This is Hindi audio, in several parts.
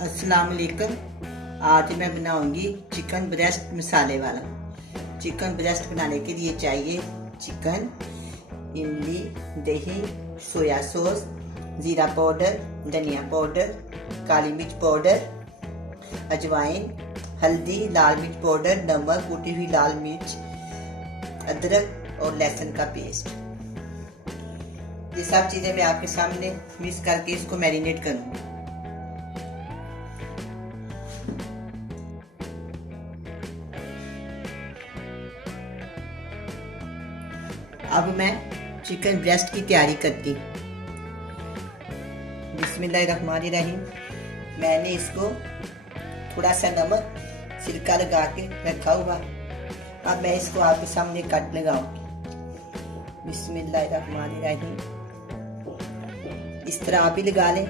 अस्सलाम वालेकुम। आज मैं बनाऊंगी चिकन ब्रेस्ट मसाले वाला। चिकन ब्रेस्ट बनाने के लिए चाहिए चिकन, इमली, दही, सोया सॉस, जीरा पाउडर, धनिया पाउडर, काली मिर्च पाउडर, अजवाइन, हल्दी, लाल मिर्च पाउडर, नमक, कुटी हुई लाल मिर्च, अदरक और लहसुन का पेस्ट। ये सब चीजें मैं आपके सामने मिक्स करके इसको मैरिनेट करूंगी। अब मैं चिकन ब्रेस्ट की तैयारी करती हूँ। बिस्मिल्लाहिर्रहमानिर्रहीम। मैंने इसको थोड़ा सा नमक सिरका लगा के रखा हुआ। अब मैं इसको आपके सामने कट लगाऊंगी। बिस्मिल्लाहिर्रहमानिर्रहीम। इस तरह आप ही लगा लें।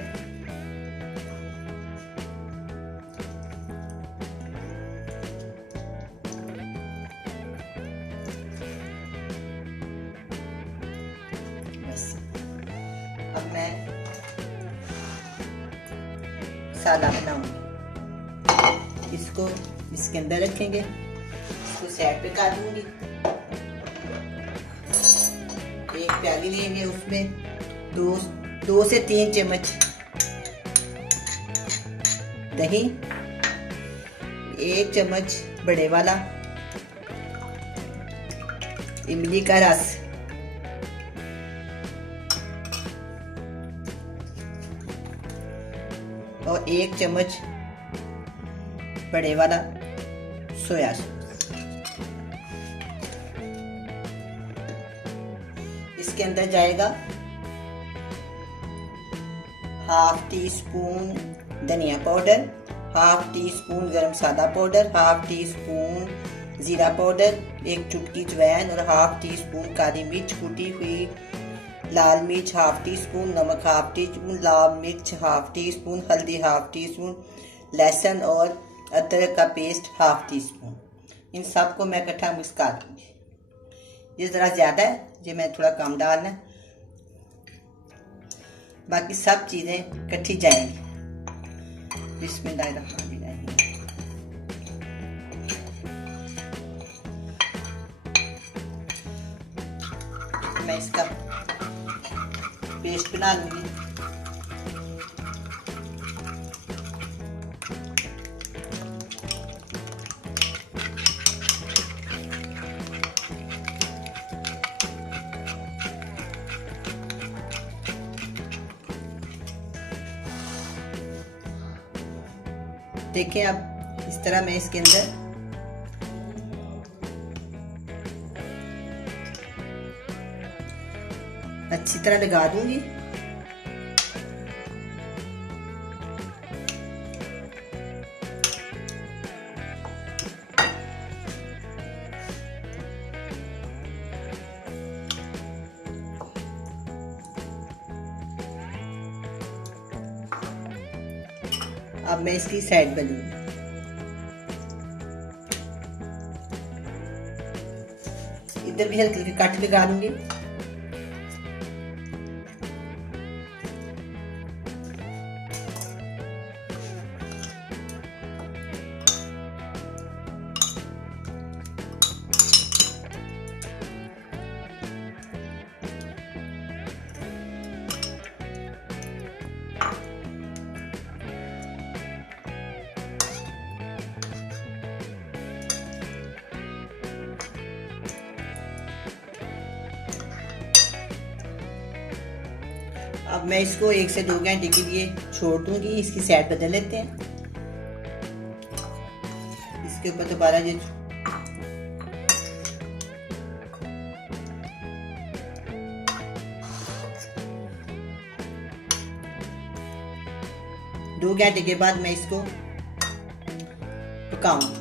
अब मैं सादा बनाऊंगी। इसको इसके अंदर रखेंगे, इसको साइड पे कर दूंगी। एक प्याली लेंगे, उसमें दो से 3 चम्मच दही, 1 चम्मच बड़े वाला इमली का रस, और 1 चम्मच बड़े वाला सोया सॉस। इसके अंदर जाएगा ½ टी स्पून धनिया पाउडर, ½ टी स्पून गरम मसाला पाउडर, ½ टी स्पून जीरा पाउडर, 1 चुटकी अजवाइन और ½ टी स्पून काली मिर्च, कुटी हुई लाल मिर्च ½ टी स्पून, नमक ½ टी स्पून, लाल मिर्च ½ टी स्पून, हल्दी ½ टी स्पून, लहसुन और अदरक का पेस्ट ½ टी स्पून। इन सब को मैं इकट्ठा मिक्स कर दूंगी। ये ज़रा ज़्यादा है, ये मैं थोड़ा कम डालना, बाकी सब चीज़ें इकट्ठी जाएंगी। बिस्मिल्लाहिर्रहमानिर्रहीम। मैं इसका पेस्ट बना लूंगी। देखिए, अब इस तरह मैं इसके अंदर अच्छी तरह लगा दूंगी। अब मैं इसकी साइड बनूंगी। इधर भी हल्की हल्की कट लगा दूंगी। अब मैं इसको 1 से 2 घंटे के लिए छोड़ दूंगी। इसकी साइड बदल लेते हैं। इसके ऊपर दोबारा ये दो घंटे के बाद मैं इसको पकाऊंगी।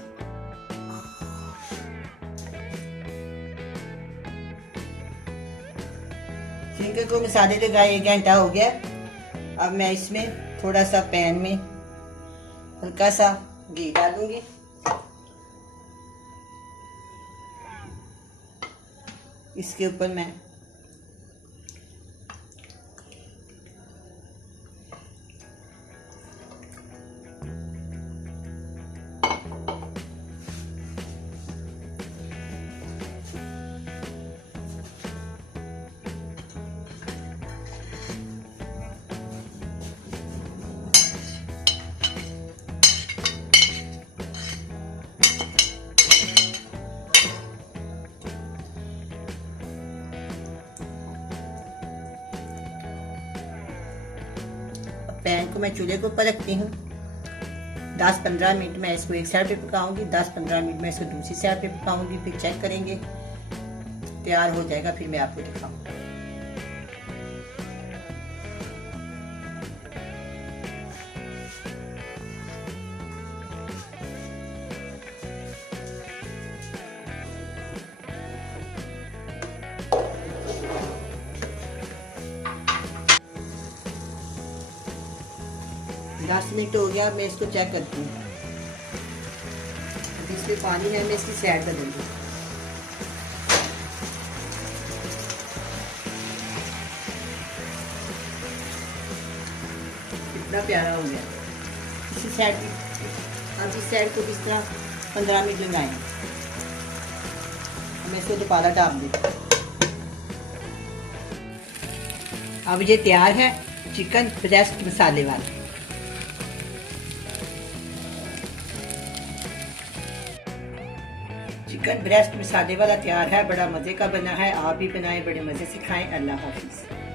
चिकन को मसाले लगाए 1 घंटा हो गया। अब मैं इसमें थोड़ा सा पैन में हल्का सा घी डालूंगी। इसके ऊपर मैं पैन को मैं चूल्हे के ऊपर रखती हूँ। 10-15 मिनट मैं इसको एक साइड पे पकाऊंगी, 10-15 मिनट मैं इसको दूसरी साइड पे पकाऊंगी, फिर चेक करेंगे, तैयार हो जाएगा, फिर मैं आपको दिखाऊंगी। दस मिनट हो गया, मैं इसको चेक करती हूँ। इसमें पानी है, मैं इसकी साइड कर दूंगी। कितना प्यारा हो गया। इसी साइड, अब इस साइड को इस तरह 15 मिनट लगाएं। मैं इसको दोबारा डाल दी। अब ये तैयार है चिकन ब्रेस्ट मसाले वाला। चिकन ब्रेस्ट मसाले वाला तैयार है, बड़ा मज़े का बना है। आप भी बनाएं, बड़े मज़े से खाएं। अल्लाह हाफिज़।